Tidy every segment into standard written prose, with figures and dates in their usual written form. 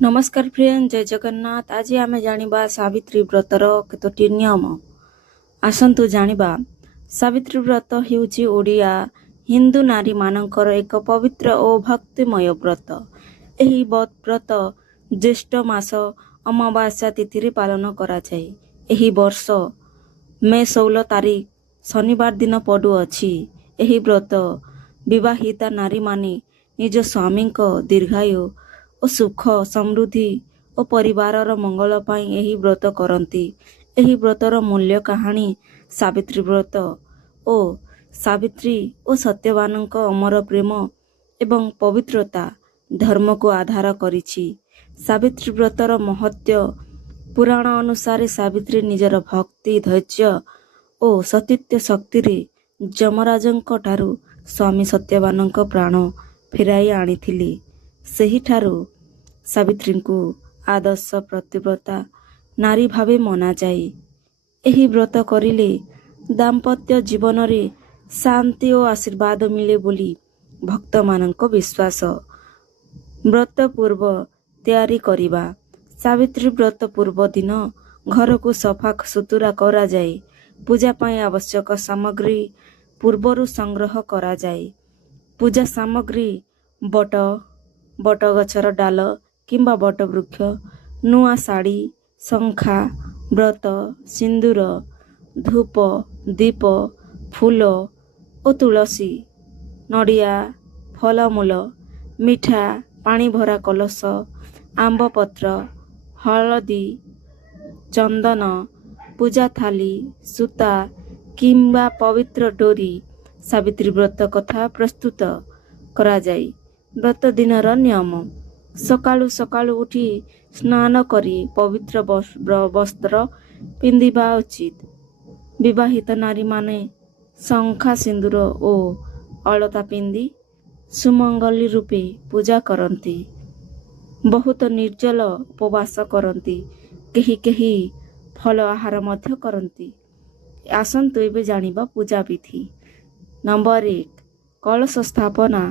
नमस्कार फ्रेंड, जय जगन्नाथ। आज आमे जानिबा सावित्री व्रतर केतोटी नियम। आसंतु जानिबा। सावित्री व्रत हेउची ओडिया हिंदू नारी मानकर एक पवित्र और भक्तिमय व्रत। एही व्रत ज्येष्ठ मास अमावास्या तिथि रे पालन करा जाए। एही वर्ष मे 16 तारीख शनिवार दिन पड़ु अछि। एही व्रत विवाहिता नारी माने निज स्वामी को दीर्घायु ଓ ସୁଖ ସମୃଦ୍ଧି ଓ ପରିବାରର ମଙ୍ଗଳ ପାଇଁ ଏହି ବ୍ରତ କରନ୍ତି। ଏହି ବ୍ରତର ମୂଲ୍ୟ କାହାଣୀ ସାବିତ୍ରୀ ବ୍ରତ ଓ ସାବିତ୍ରୀ ଓ ସତ୍ୟବାନଙ୍କ ଅମର ପ୍ରେମ ଏବଂ ପବିତ୍ରତା ଧର୍ମକୁ ଆଧାର କରିଛି। ସାବିତ୍ରୀ ବ୍ରତର ମହତ୍ତ୍ୱ ପୁରାଣ ଅନୁସାରେ ସାବିତ୍ରୀ ନିଜର ଭକ୍ତି ଧୈର୍ଯ୍ୟ ଓ ସତୀତ୍ୱ ଶକ୍ତିରେ ଯମରାଜଙ୍କ ଠାରୁ ସ୍ୱାମୀ ସତ୍ୟବାନଙ୍କ ପ୍ରାଣ ଫେରାଇ ଆଣିଥିଲେ। ସେହିଠାରୁ ସାବିତ୍ରୀଙ୍କୁ ଆଦର୍ଶ ପ୍ରତିବ୍ରତା ନାରୀ ଭାବେ ମନାଯାଏ। ଏହି ବ୍ରତ କରିଲେ ଦାମ୍ପତ୍ୟ ଜୀବନରେ ଶାନ୍ତି ଓ ଆଶୀର୍ବାଦ ମିଳେ ବୋଲି ଭକ୍ତମାନଙ୍କ ବିଶ୍ୱାସ। ବ୍ରତ ପୂର୍ବ ତିଆରି କରିବା। ସାବିତ୍ରୀ ବ୍ରତ ପୂର୍ବ ଦିନ ଘରକୁ ସଫା ସୁତୁରା କରାଯାଏ। ପୂଜା ପାଇଁ ଆବଶ୍ୟକ ସାମଗ୍ରୀ ପୂର୍ବରୁ ସଂଗ୍ରହ କରାଯାଏ। ପୂଜା ସାମଗ୍ରୀ ବଟ ଗଛର ଡାଲ କିମ୍ବା ବଟ ବୃକ୍ଷ, ନୂଆ ଶାଢ଼ୀ, ଶଙ୍ଖା, ବ୍ରତ, ସିନ୍ଦୁର, ଧୂପ, ଦୀପ, ଫୁଲ ଓ ତୁଳସୀ, ନଡ଼ିଆ, ଫଳମୂଳ, ମିଠା, ପାଣି ଭରା କଳସ, ଆମ୍ବପତ୍ର, ହଳଦୀ, ଚନ୍ଦନ, ପୂଜା ଥାଳି, ସୂତା କିମ୍ବା ପବିତ୍ର ଡୋରି ସାବିତ୍ରୀ ବ୍ରତ କଥା ପ୍ରସ୍ତୁତ କରାଯାଏ। ବ୍ରତ ଦିନର ନିୟମ। ସକାଳୁ ଉଠି ସ୍ନାନ କରି ପବିତ୍ର ବସ୍ତ୍ର ପିନ୍ଧିବା ଉଚିତ। ବିବାହିତ ନାରୀମାନେ ଶଙ୍ଖା ସିନ୍ଦୁର ଓ ଅଳତା ପିନ୍ଧି ସୁମଙ୍ଗଲୀ ରୂପେ ପୂଜା କରନ୍ତି। ବହୁତ ନିର୍ଜଳ ଉପବାସ କରନ୍ତି। କେହି ଫଳ ଆହାର ମଧ୍ୟ କରନ୍ତି। ଆସନ୍ତୁ ଏବେ ଜାଣିବା ପୂଜା ବିଧି। ନମ୍ବର 1, କଳସ ସ୍ଥାପନା।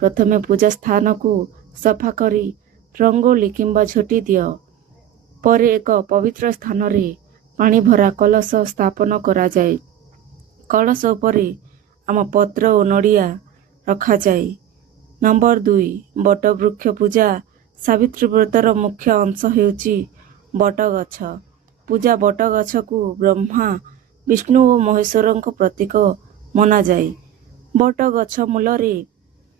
ପ୍ରଥମେ ପୂଜା ସ୍ଥାନକୁ ସଫା କରି ରଙ୍ଗୋଲି କିମ୍ବା ଝୋଟି ଦିଅ। ପରେ ଏକ ପବିତ୍ର ସ୍ଥାନରେ ପାଣି ଭରା କଳସ ସ୍ଥାପନ କରାଯାଏ। କଳସ ଉପରେ ଆମ ପତ୍ର ଓ ନଡ଼ିଆ ରଖାଯାଏ। ନମ୍ବର 2, ବଟ ବୃକ୍ଷ ପୂଜା। ସାବିତ୍ରୀ ବ୍ରତର ମୁଖ୍ୟ ଅଂଶ ହେଉଛି ବଟ ଗଛ ପୂଜା। ବଟ ଗଛକୁ ବ୍ରହ୍ମା ବିଷ୍ଣୁ ଓ ମହେଶ୍ୱରଙ୍କ ପ୍ରତୀକ ମନାଯାଏ। ବଟ ଗଛ ମୂଳରେ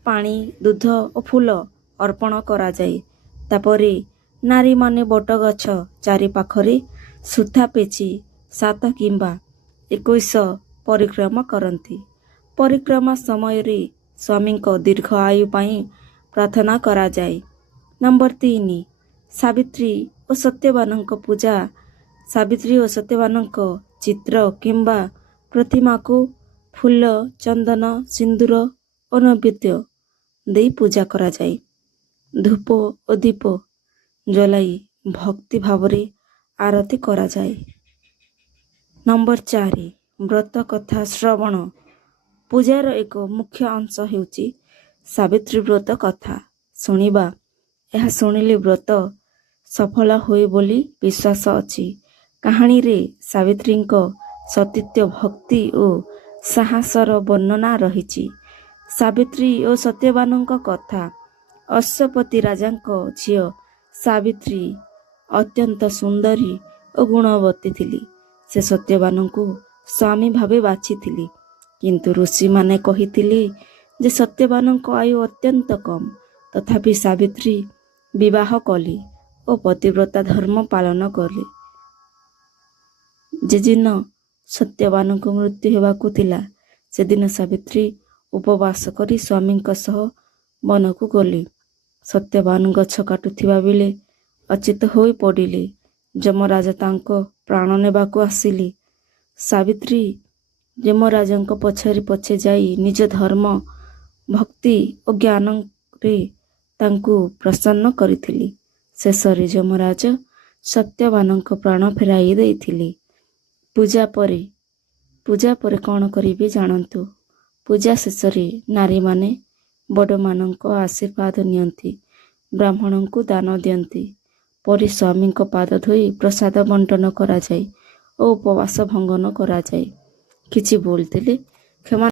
ପାଣି, ଦୁଧ ଓ ଫୁଲ ଅର୍ପଣ କରାଯାଏ। ତାପରେ ନାରୀମାନେ ବଟ ଗଛ ଚାରିପାଖରେ ସୂତା ପେଚି 7 କିମ୍ବା 21 ପରିକ୍ରମା କରନ୍ତି। ପରିକ୍ରମା ସମୟରେ ସ୍ୱାମୀଙ୍କ ଦୀର୍ଘ ଆୟୁ ପାଇଁ ପ୍ରାର୍ଥନା କରାଯାଏ। ନମ୍ବର 3, ସାବିତ୍ରୀ ଓ ସତ୍ୟବାନଙ୍କ ପୂଜା। ସାବିତ୍ରୀ ଓ ସତ୍ୟବାନଙ୍କ ଚିତ୍ର କିମ୍ବା ପ୍ରତିମାକୁ ଫୁଲ, ଚନ୍ଦନ, ସିନ୍ଦୁର ଓ ନୈବେଦ୍ୟ ଦେଇ ପୂଜା କରାଯାଏ। ଧୂପ ଓ ଦୀପ ଜଳାଇ ଭକ୍ତି ଭାବରେ ଆରତି କରାଯାଏ। ନମ୍ବର 4, ବ୍ରତ କଥା ଶ୍ରବଣ। ପୂଜାର ଏକ ମୁଖ୍ୟ ଅଂଶ ହେଉଛି ସାବିତ୍ରୀ ବ୍ରତ କଥା ଶୁଣିବା। ଏହା ଶୁଣିଲେ ବ୍ରତ ସଫଳ ହୁଏ ବୋଲି ବିଶ୍ୱାସ ଅଛି। କାହାଣୀରେ ସାବିତ୍ରୀଙ୍କ ସତୀତ୍ୱ, ଭକ୍ତି ଓ ସାହସର ବର୍ଣ୍ଣନା ରହିଛି। ସାବିତ୍ରୀ ଓ ସତ୍ୟବାନଙ୍କ କଥା। ଅଶ୍ୱପତି ରାଜାଙ୍କ ଝିଅ ସାବିତ୍ରୀ ଅତ୍ୟନ୍ତ ସୁନ୍ଦରୀ ଓ ଗୁଣବତୀ ଥିଲେ। ସେ ସତ୍ୟବାନଙ୍କୁ ସ୍ୱାମୀ ଭାବେ ବାଛିଥିଲେ। କିନ୍ତୁ ଋଷିମାନେ କହିଥିଲେ ଯେ ସତ୍ୟବାନଙ୍କ ଆୟୁ ଅତ୍ୟନ୍ତ କମ୍। ତଥାପି ସାବିତ୍ରୀ ବିବାହ କଲେ ଓ ପତିବ୍ରତା ଧର୍ମ ପାଳନ କଲେ। ଯେଦିନ ସତ୍ୟବାନଙ୍କୁ ମୃତ୍ୟୁ ହେବାକୁ ଥିଲା, ସେଦିନ ସାବିତ୍ରୀ ଉପବାସ କରି ସ୍ୱାମୀଙ୍କ ସହ ବନକୁ ଗଲେ। ସତ୍ୟବାନ ଗଛ କାଟୁଥିବା ବେଳେ ଅଚେତ ହୋଇ ପଡ଼ିଲେ। ଯମରାଜ ତାଙ୍କ ପ୍ରାଣ ନେବାକୁ ଆସିଲେ। ସାବିତ୍ରୀ ଯମରାଜଙ୍କ ପଛେ ଯାଇ ନିଜ ଧର୍ମ, ଭକ୍ତି ଓ ଜ୍ଞାନରେ ତାଙ୍କୁ ପ୍ରସନ୍ନ କରିଥିଲେ। ଶେଷରେ ଯମରାଜ ସତ୍ୟବାନଙ୍କ ପ୍ରାଣ ଫେରାଇ ଦେଇଥିଲେ। ପୂଜା ପରେ କ'ଣ କରିବେ ଜାଣନ୍ତୁ। ପୂଜା ଶେଷରେ ନାରୀମାନେ ବଡ଼ମାନଙ୍କ ଆଶୀର୍ବାଦ ନିଅନ୍ତି ବ୍ରାହ୍ମଣଙ୍କୁ ଦାନ ଦିଅନ୍ତି। ପରେ ସ୍ୱାମୀଙ୍କ ପାଦ ଧୋଇ ପ୍ରସାଦ ବଣ୍ଟନ କରାଯାଏ ଓ ଉପବାସ ଭଙ୍ଗନ କରାଯାଏ। କିଛି ଭୁଲ ଥିଲେ କ୍ଷମା